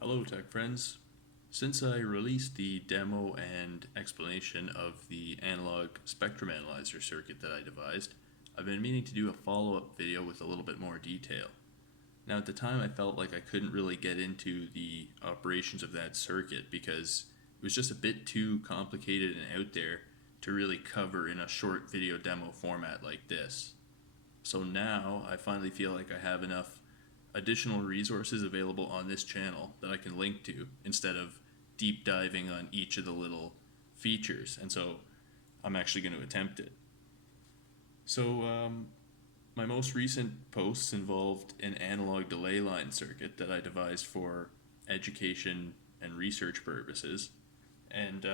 Hello, tech friends. Since I released the demo and explanation of the analog spectrum analyzer circuit that I devised, I've been meaning to do a follow-up video with a little bit more detail. Now, at the time, I felt like I couldn't really get into the operations of that circuit because it was just a bit too complicated and out there to really cover in a short video demo format like this. So now I finally feel like I have enough additional resources available on this channel that I can link to instead of deep diving on each of the little features. And so I'm actually going to attempt it. So my most recent posts involved an analog delay line circuit that I devised for education and research purposes. And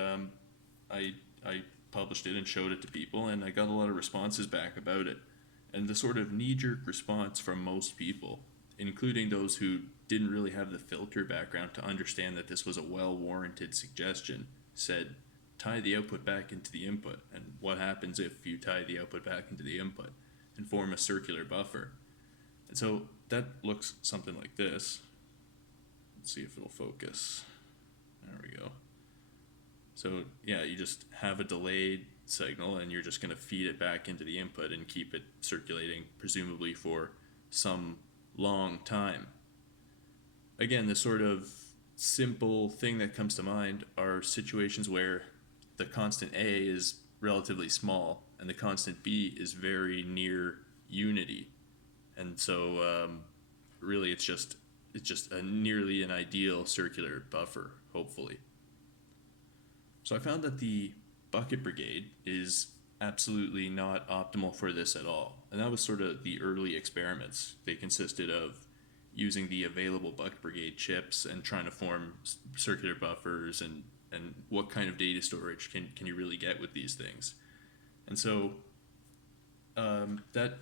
I published it and showed it to people, and I got a lot of responses back about it. And the sort of knee-jerk response from most people, including those who didn't really have the filter background to understand that this was a well-warranted suggestion, said, tie the output back into the input. And what happens if you tie the output back into the input and form a circular buffer? And so that looks something like this. Let's see if it'll focus. There we go. So yeah, you just have a delayed signal and you're just going to feed it back into the input and keep it circulating, presumably for some long time. Again, the sort of simple thing that comes to mind are situations where the constant A is relatively small and the constant B is very near unity. And so really it's just a nearly an ideal circular buffer, hopefully. So I found that the bucket brigade is absolutely not optimal for this at all. And that was sort of the early experiments. They consisted of using the available bucket brigade chips and trying to form circular buffers and what kind of data storage can you really get with these things. And so that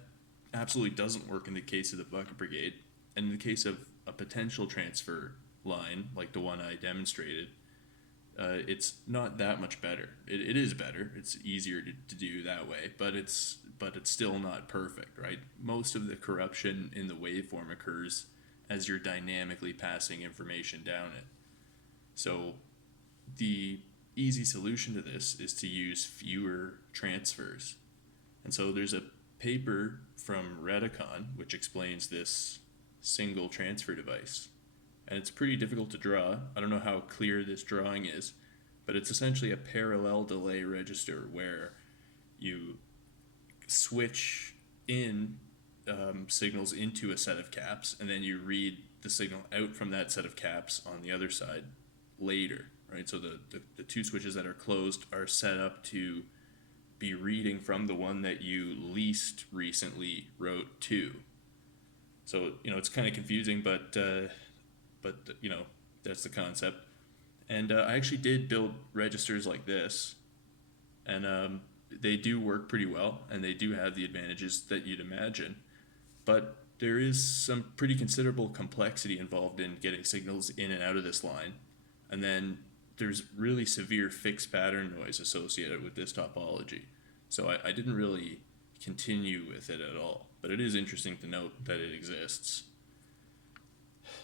absolutely doesn't work in the case of the bucket brigade. And in the case of a potential transfer line, like the one I demonstrated, it's not that much better. It is better. It's easier to do that way, but it's still not perfect, right? Most of the corruption in the waveform occurs as you're dynamically passing information down it. So the easy solution to this is to use fewer transfers. And so there's a paper from Reticon which explains this single transfer device. And it's pretty difficult to draw. I don't know how clear this drawing is, but it's essentially a parallel delay register where you switch in signals into a set of caps, and then you read the signal out from that set of caps on the other side later, right? So the two switches that are closed are set up to be reading from the one that you least recently wrote to. So, it's kind of confusing, but that's the concept. And I actually did build registers like this, and they do work pretty well, and they do have the advantages that you'd imagine. But there is some pretty considerable complexity involved in getting signals in and out of this line. And then there's really severe fixed pattern noise associated with this topology. So I didn't really continue with it at all, but it is interesting to note that it exists.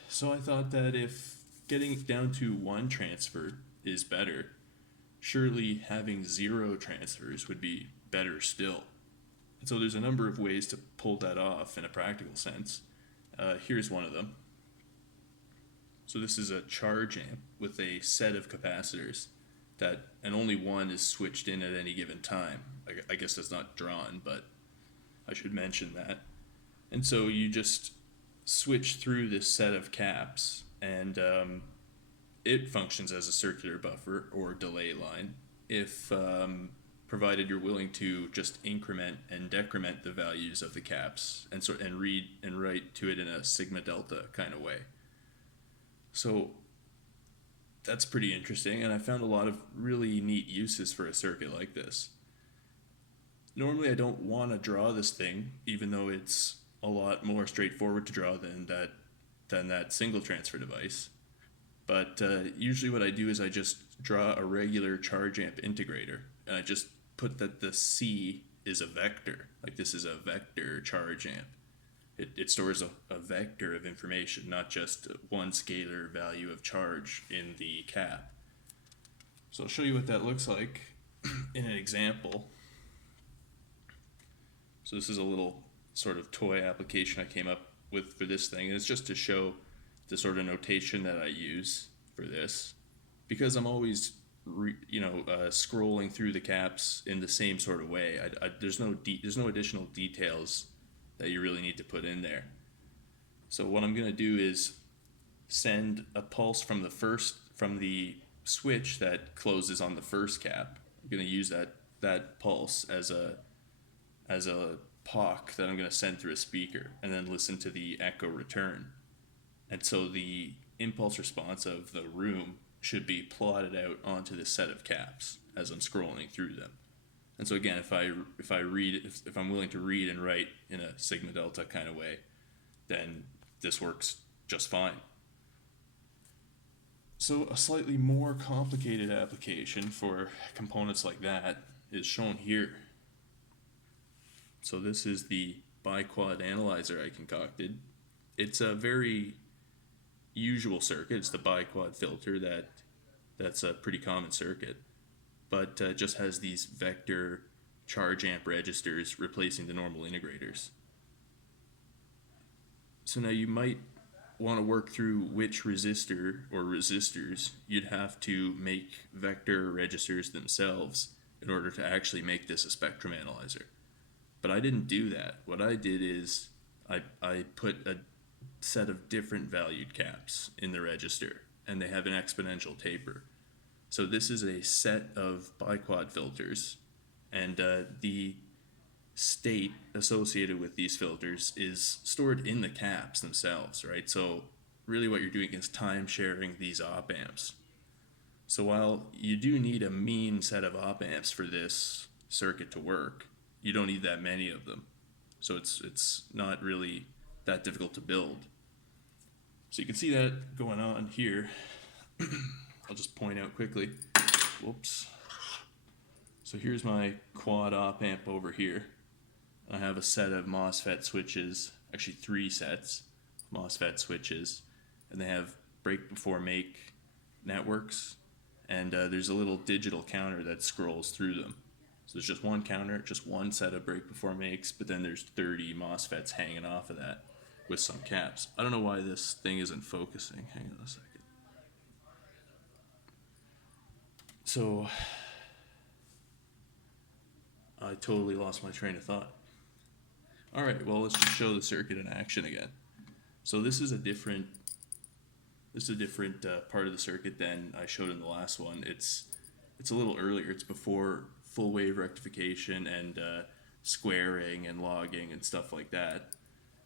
So I thought that if getting down to one transfer is better, surely having zero transfers would be better still. And so there's a number of ways to pull that off in a practical sense. Here's one of them. So this is a charge amp with a set of capacitors and only one is switched in at any given time. I guess that's not drawn, but I should mention that. And so you just switch through this set of caps, and it functions as a circular buffer or delay line if provided you're willing to just increment and decrement the values of the caps and read and write to it in a sigma delta kind of way. So that's pretty interesting, and I found a lot of really neat uses for a circuit like this. Normally I don't want to draw this thing, even though it's a lot more straightforward to draw than that single transfer device. But usually what I do is I just draw a regular charge amp integrator, and I just put that the C is a vector, like this is a vector charge amp. It stores a vector of information, not just one scalar value of charge in the cap. So I'll show you what that looks like in an example. So this is a little sort of toy application I came up with for this thing, and it's just to show the sort of notation that I use for this, because I'm always scrolling through the caps in the same sort of way. There's no additional details that you really need to put in there. So what I'm going to do is send a pulse from the switch that closes on the first cap. I'm going to use that pulse as a POC that I'm going to send through a speaker, and then listen to the echo return. And so the impulse response of the room should be plotted out onto this set of caps as I'm scrolling through them. And so again, if I'm willing to read and write in a sigma delta kind of way, then this works just fine. So a slightly more complicated application for components like that is shown here. So this is the Biquad analyzer I concocted. It's a very usual circuit. It's the Biquad filter that's a pretty common circuit, but just has these vector charge amp registers replacing the normal integrators. So now you might want to work through which resistor or resistors you'd have to make vector registers themselves in order to actually make this a spectrum analyzer. But I didn't do that. What I did is I put a set of different valued caps in the register, and they have an exponential taper. So this is a set of Biquad filters, and the state associated with these filters is stored in the caps themselves, right? So really what you're doing is time sharing these op amps. So while you do need a mean set of op amps for this circuit to work, you don't need that many of them. So it's not really that difficult to build. So you can see that going on here. I'll just point out quickly. Whoops. So here's my quad op amp over here. I have a set of MOSFET switches, actually 3 sets MOSFET switches, and they have break before make networks, and there's a little digital counter that scrolls through them. So there's just one counter, just one set of break before makes, but then there's 30 MOSFETs hanging off of that with some caps. I don't know why this thing isn't focusing. Hang on a second. So I totally lost my train of thought. All right, well, let's just show the circuit in action again. So this is a different part of the circuit than I showed in the last one. It's a little earlier. It's before full wave rectification and squaring and logging and stuff like that.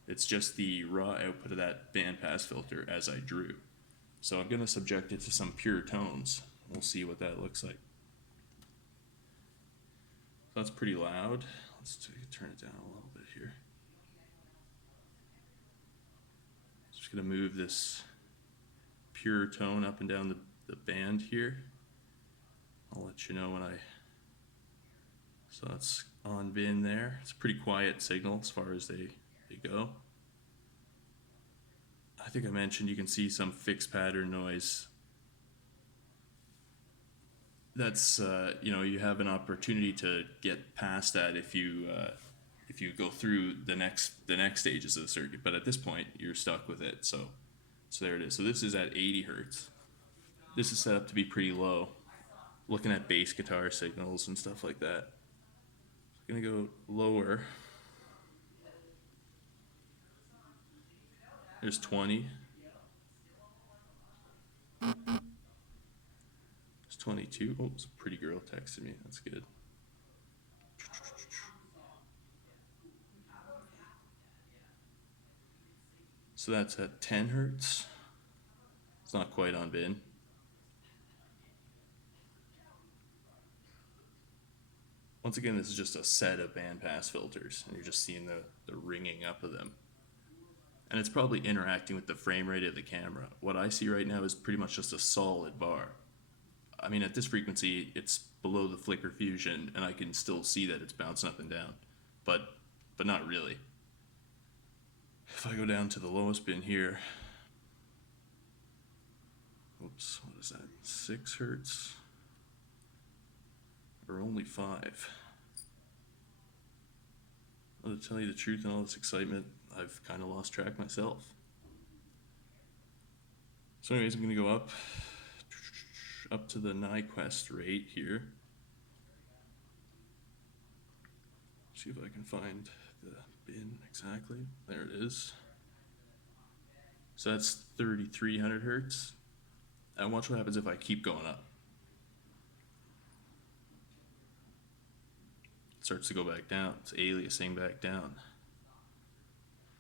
It's just the raw output of that bandpass filter as I drew. So I'm going to subject it to some pure tones. We'll see what that looks like. So that's pretty loud. Let's turn it down a little bit here. Just going to move this pure tone up and down the band here. I'll let you know when so that's on bin there. It's a pretty quiet signal as far as they go. I think I mentioned you can see some fixed pattern noise. That's you have an opportunity to get past that if you go through the next stages of the circuit. But at this point, you're stuck with it. So there it is. So this is at 80 hertz. This is set up to be pretty low. Looking at bass guitar signals and stuff like that. I'm gonna go lower. There's 20. There's 22. Oh, it's a pretty girl texted me. That's good. So that's at 10 hertz. It's not quite on bin. Once again, this is just a set of bandpass filters, and you're just seeing the ringing up of them. And it's probably interacting with the frame rate of the camera. What I see right now is pretty much just a solid bar. I mean, at this frequency, it's below the flicker fusion, and I can still see that it's bouncing up and down, but not really. If I go down to the lowest bin here, oops, what is that, 6 hertz? Or only 5? Well, to tell you the truth, in all this excitement, I've kind of lost track myself. So anyways, I'm going to go up to the Nyquist rate here. See if I can find the bin exactly. There it is. So that's 3,300 hertz. And watch what happens if I keep going up. It starts to go back down. It's aliasing back down.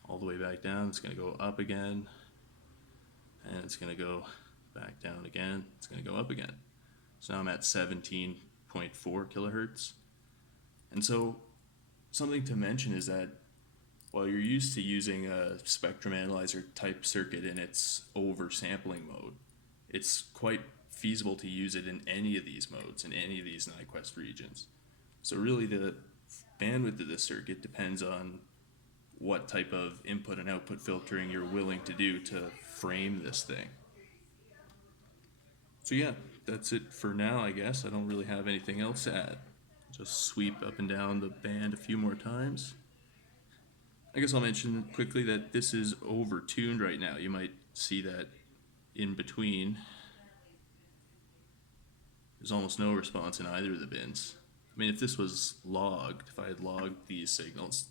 All the way back down. It's going to go up again. And it's going to go back down again. It's going to go up again. So now I'm at 17.4 kilohertz. And so something to mention is that while you're used to using a spectrum analyzer type circuit in its oversampling mode, it's quite feasible to use it in any of these modes, in any of these Nyquist regions. So really the bandwidth of this circuit depends on what type of input and output filtering you're willing to do to frame this thing. So yeah, that's it for now, I guess. I don't really have anything else to add. Just sweep up and down the band a few more times. I guess I'll mention quickly that this is overtuned right now. You might see that in between. There's almost no response in either of the bins. I mean, if this was logged, if I had logged these signals,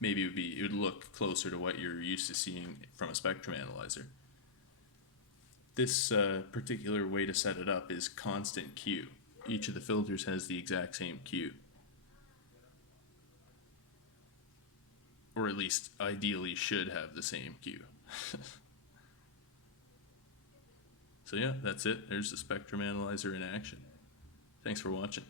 maybe it would look closer to what you're used to seeing from a spectrum analyzer. This particular way to set it up is constant Q. Each of the filters has the exact same Q. Or at least ideally should have the same Q. So yeah, that's it. There's the spectrum analyzer in action. Thanks for watching.